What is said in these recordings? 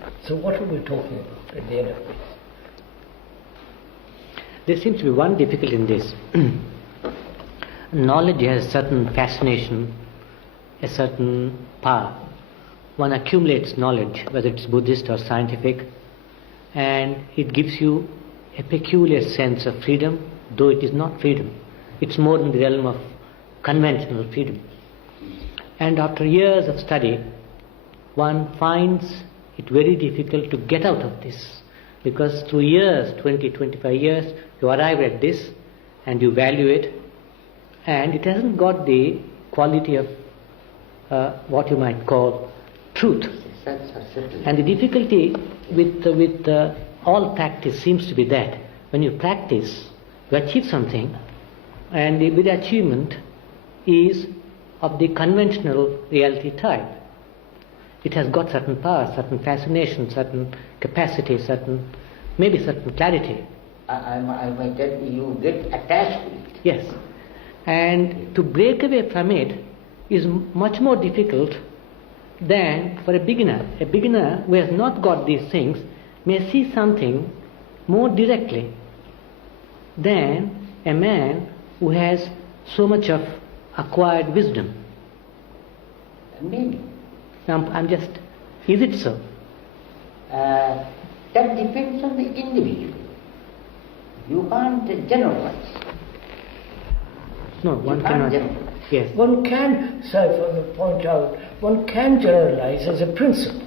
So what are we talking about at the end of this? There seems to be one difficulty in this. Knowledge has a certain fascination, a certain power. One accumulates knowledge, whether it's Buddhist or scientific, and it gives you a peculiar sense of freedom, though it is not freedom. It's more in the realm of conventional freedom. And after years of study, one finds it very difficult to get out of this, because through years, 20, 25 years, you arrive at this and you value it, and it hasn't got the quality of what you might call truth. And the difficulty with all practice seems to be that when you practice, you achieve something, and the achievement is of the conventional reality type. It has got certain power, certain fascination, certain capacity, maybe certain clarity. I might tell you get attached to it. Yes. And to break away from it is much more difficult than for a beginner. A beginner who has not got these things may see something more directly than a man who has so much of acquired wisdom. Maybe. Is it so? That depends on the individual. You can't generalize. No, one cannot. Yes. One can, sir, point out, one can generalize as a principle.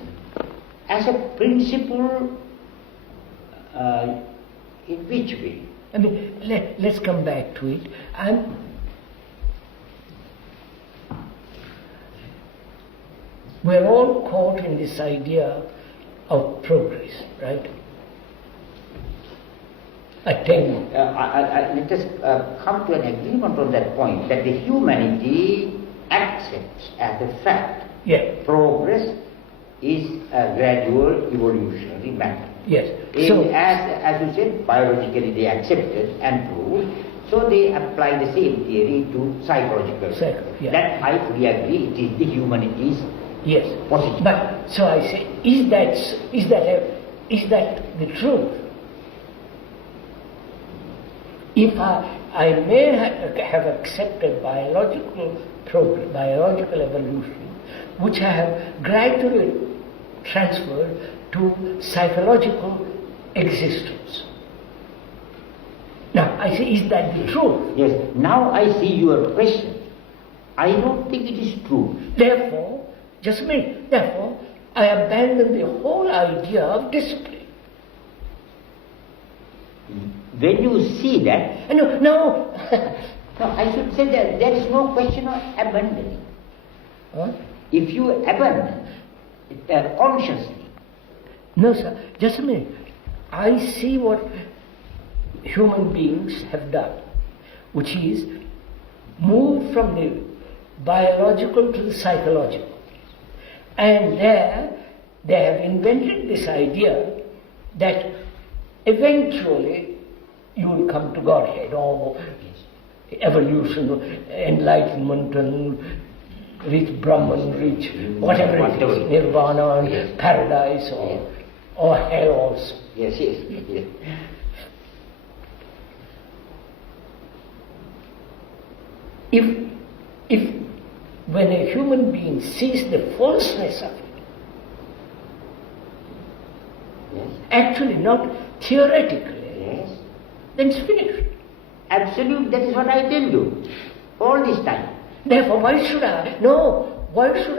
As a principle, in which way? I mean, let's come back to it. We're all caught in this idea of progress, right? Attainment. Let us come to an agreement on that point, that the humanity accepts as a fact. Yeah. Progress is a gradual evolutionary matter. Yes. So, as you said, biologically they accepted and proved, so they apply the same theory to psychological. Yeah. That I fully agree, it is the humanity's position. But so I say, is that the truth? If I may have accepted biological progress, biological evolution, which I have gradually transferred to psychological existence. Now, I say, is that the truth? Yes. Now I see your question. I don't think it is true. Therefore, just a minute, therefore, I abandon the whole idea of discipline. When you see that... No. No, I should say that there is no question of abandoning. Huh? If you abandon consciously... No, sir, just a minute. I see what human beings have done, which is move from the biological to the psychological. And there they have invented this idea that eventually you will come to Godhead, or evolution, enlightenment, and reach Brahman, reach whatever it is, Nirvana, paradise, or hell also. Yes. If when a human being sees the falseness of it, actually not theoretically, then it's finished. Absolute, that is what I tell you, all this time. Therefore, why should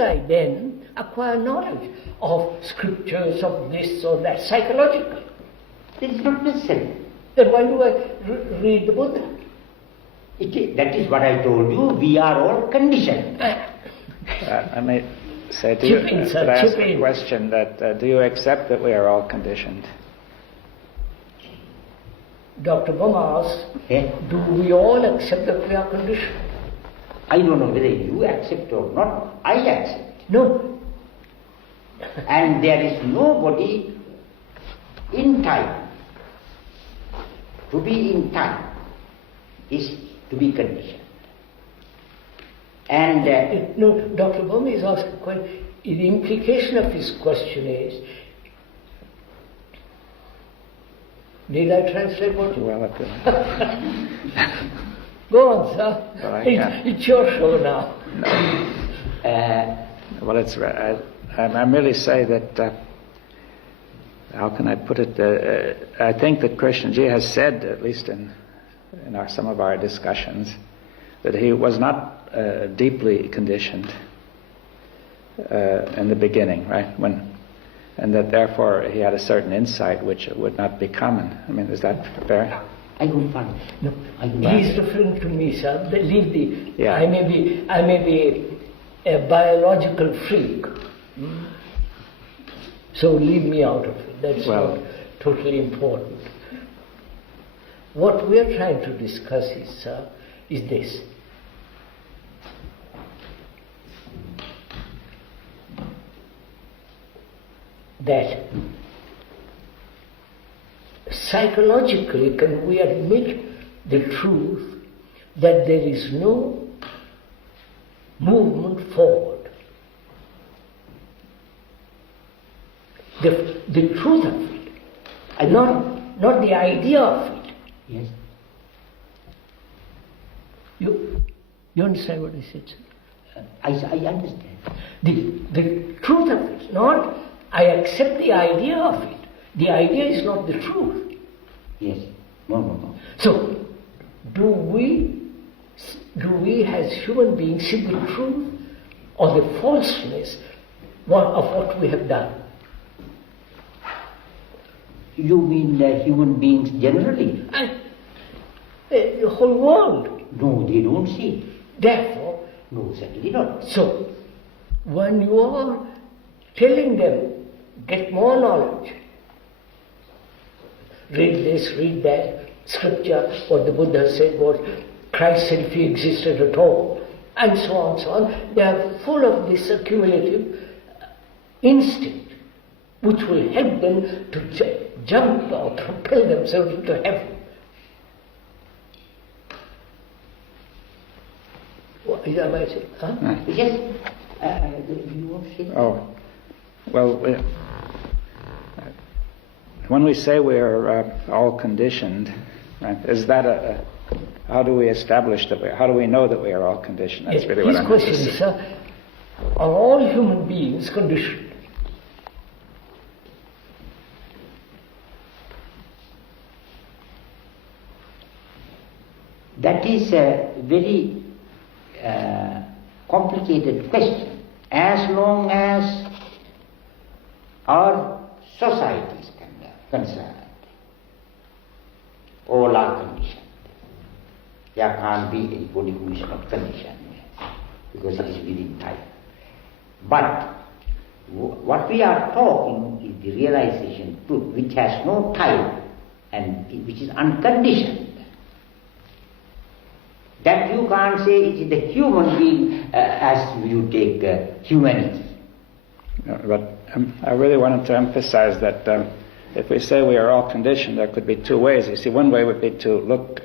I then acquire knowledge of scriptures, of this or that, psychological? That is not necessary. Then why do I read the Buddha? That is what I told you, we are all conditioned. I may say to you, ask a question that do you accept that we are all conditioned? Dr. Boma asks, do we all accept that we are conditioned? I don't know whether you accept or not, I accept. No. And there is nobody in time. To be in time is to be conditioned. And no, Dr. Boma is asking, the implication of his question is, Did I translate what? Well, up to Go on, sir. Well, it's your show now. Well, I merely say that, how can I put it? I think that Krishnaji has said, at least in some of our discussions, that he was not deeply conditioned in the beginning, right? And that therefore he had a certain insight which would not be common. I mean, is that fair? I couldn't find. No, he's referring to me, sir. Leave the. Yeah. I may be a biological freak, so leave me out of it. That's not totally important. What we are trying to discuss is this. That psychologically, can we admit the truth that there is no movement forward? The truth of it, not the idea of it. Yes. You understand what I said, sir? I understand. The truth of it, not I accept the idea of it. The idea is not the truth. Yes. No. So, do we as human beings see the truth or the falseness of what we have done? You mean human beings generally? The whole world. No, they don't see. Therefore, No, certainly not. so when you are telling them, get more knowledge, read this, read that, scripture, what the Buddha said, what Christ said if he existed at all, and so on, they are full of this accumulative instinct which will help them to jump or propel themselves into heaven. What is that I saying? Huh? Yes. You want to say? Oh, well, when we say we are all conditioned, right, is that how do we establish that? How do we know that we are all conditioned? That's really what His I'm question interested is, sir, are all human beings conditioned? That is a very complicated question. As long as our society is concerned, all are conditioned. There can't be anybody who is not conditioned, because it is within time. But what we are talking is the realization truth, which has no time and which is unconditioned. That you can't say it is the human being as you take humanity. But I really wanted to emphasize that if we say we are all conditioned, there could be two ways. You see, one way would be to look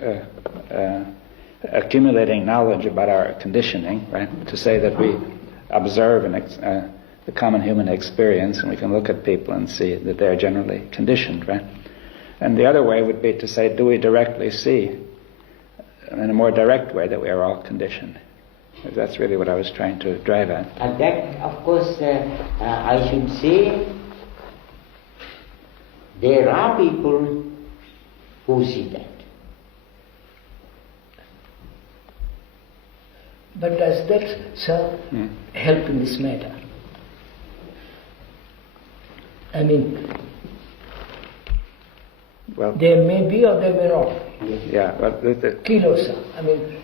accumulating knowledge about our conditioning, right? To say that we observe the common human experience, and we can look at people and see that they are generally conditioned, right? And the other way would be to say, do we directly see, in a more direct way, that we are all conditioned? That's really what I was trying to drive at. And that, of course, I should say, there are people who see that. But does that, sir, help in this matter? I mean, well, there may be or there may not. Yeah, but Kilo, sir. I mean,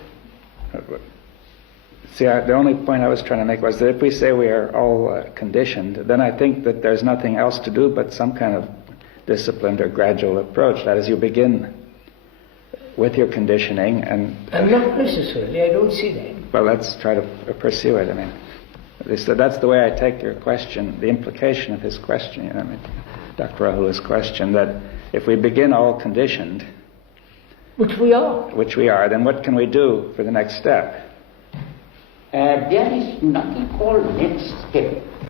see, the only point I was trying to make was that if we say we are all conditioned, then I think that there's nothing else to do but some kind of disciplined or gradual approach. That is, you begin with your conditioning and... not necessarily, I don't see that. Well, let's try to pursue it. I mean, at least that's the way I take your question, the implication of his question, you know, I mean, Dr. Rahula's question, that if we begin all conditioned... Which we are, then what can we do for the next step? There is nothing called next step.